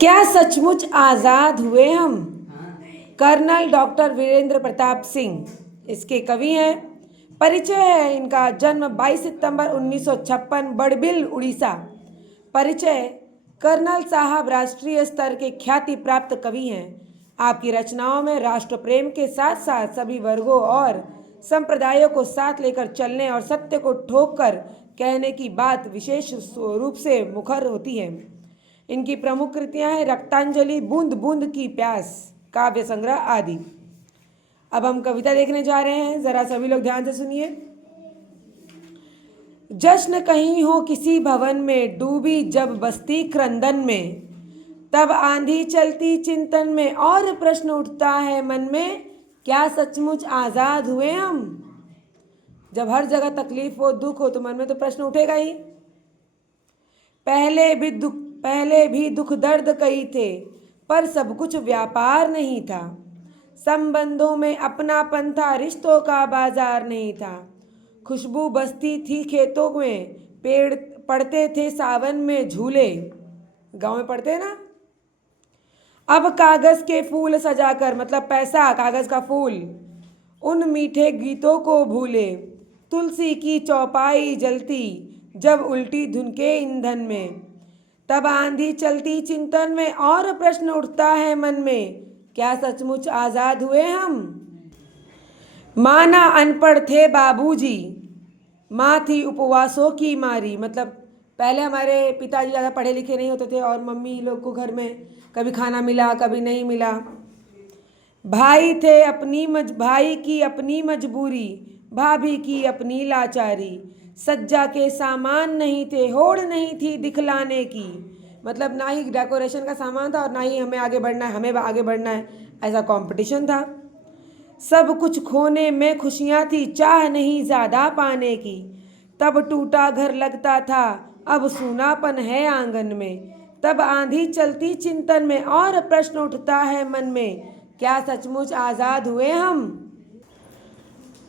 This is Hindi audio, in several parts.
क्या सचमुच आज़ाद हुए हम? कर्नल डॉक्टर वीरेंद्र प्रताप सिंह इसके कवि हैं। परिचय है इनका, जन्म 22 सितंबर 1956, बड़बिल, उड़ीसा। परिचय: कर्नल साहब राष्ट्रीय स्तर के ख्याति प्राप्त कवि हैं। आपकी रचनाओं में राष्ट्र प्रेम के साथ साथ सभी वर्गों और संप्रदायों को साथ लेकर चलने और सत्य को ठोक कर कहने की बात विशेष रूप से मुखर होती है। इनकी प्रमुख कृतियां हैं रक्तांजलि, बूंद बूंद की प्यास, काव्य संग्रह आदि। अब हम कविता देखने जा रहे हैं, जरा सभी लोग ध्यान से सुनिए। जश्न कहीं हो किसी भवन में, डूबी जब बस्ती क्रंदन में, तब आंधी चलती चिंतन में और प्रश्न उठता है मन में, क्या सचमुच आज़ाद हुए हम? जब हर जगह तकलीफ हो, दुख हो, तो मन में तो प्रश्न उठेगा ही। पहले भी दुख दर्द कई थे, पर सब कुछ व्यापार नहीं था। संबंधों में अपनापन था, रिश्तों का बाजार नहीं था। खुशबू बसती थी खेतों में, पेड़ पड़ते थे सावन में झूले। गांव में पड़ते हैं ना। अब कागज के फूल सजाकर, मतलब पैसा, कागज का फूल, उन मीठे गीतों को भूले। तुलसी की चौपाई जलती जब उल्टी धुन के ईंधन में, तब आंधी चलती चिंतन में और प्रश्न उठता है मन में, क्या सचमुच आज़ाद हुए हम? माना अनपढ़ थे बाबूजी, माँ थी उपवासों की मारी। मतलब पहले हमारे पिताजी ज़्यादा पढ़े लिखे नहीं होते थे और मम्मी लोग को घर में कभी खाना मिला, कभी नहीं मिला। भाई की अपनी मजबूरी, भाभी की अपनी लाचारी। सज्जा के सामान नहीं थे, होड़ नहीं थी दिखलाने की। मतलब ना ही डेकोरेशन का सामान था और ना ही हमें आगे बढ़ना है, ऐसा कंपटीशन था। सब कुछ खोने में खुशियाँ थी, चाह नहीं ज़्यादा पाने की। तब टूटा घर लगता था, अब सूनापन है आंगन में। तब आंधी चलती चिंतन में और प्रश्न उठता है मन में, क्या सचमुच आज़ाद हुए हम?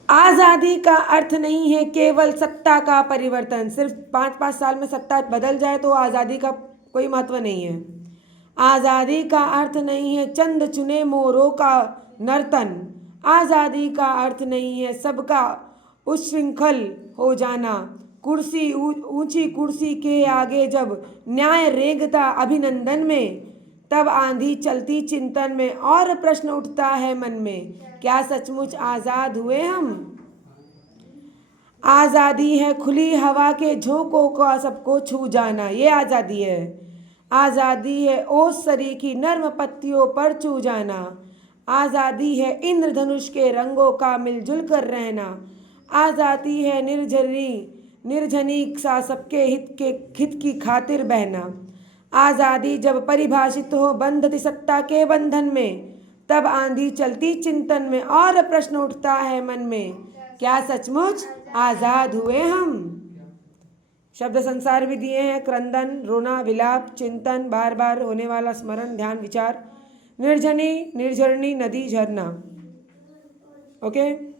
आज़ादी का अर्थ नहीं है केवल सत्ता का परिवर्तन। सिर्फ 5-5 साल में सत्ता बदल जाए तो आज़ादी का कोई महत्व नहीं है। आज़ादी का अर्थ नहीं है चंद चुने मोरों का नर्तन। आज़ादी का अर्थ नहीं है सबका उच्छृंखल हो जाना। ऊंची कुर्सी के आगे जब न्याय रेंगता अभिनंदन में, तब आंधी चलती चिंतन में और प्रश्न उठता है मन में, क्या सचमुच आज़ाद हुए हम? आज़ादी है खुली हवा के झोंकों का सबको छू जाना, ये आज़ादी है। आज़ादी है ओस सरी की नर्म पत्तियों पर चू जाना। आज़ादी है इंद्रधनुष के रंगों का मिलजुल कर रहना। आज़ादी है निर्झनी सा सबके हित की खातिर बहना। आज़ादी जब परिभाषित हो बंधती सत्ता के बंधन में, तब आंधी चलती चिंतन में और प्रश्न उठता है मन में, क्या सचमुच आज़ाद हुए हम? शब्द संसार भी दिए हैं, क्रंदन, रोना, विलाप, चिंतन, बार बार होने वाला स्मरण, ध्यान, विचार, निर्झरनी, नदी, झरना। ओके।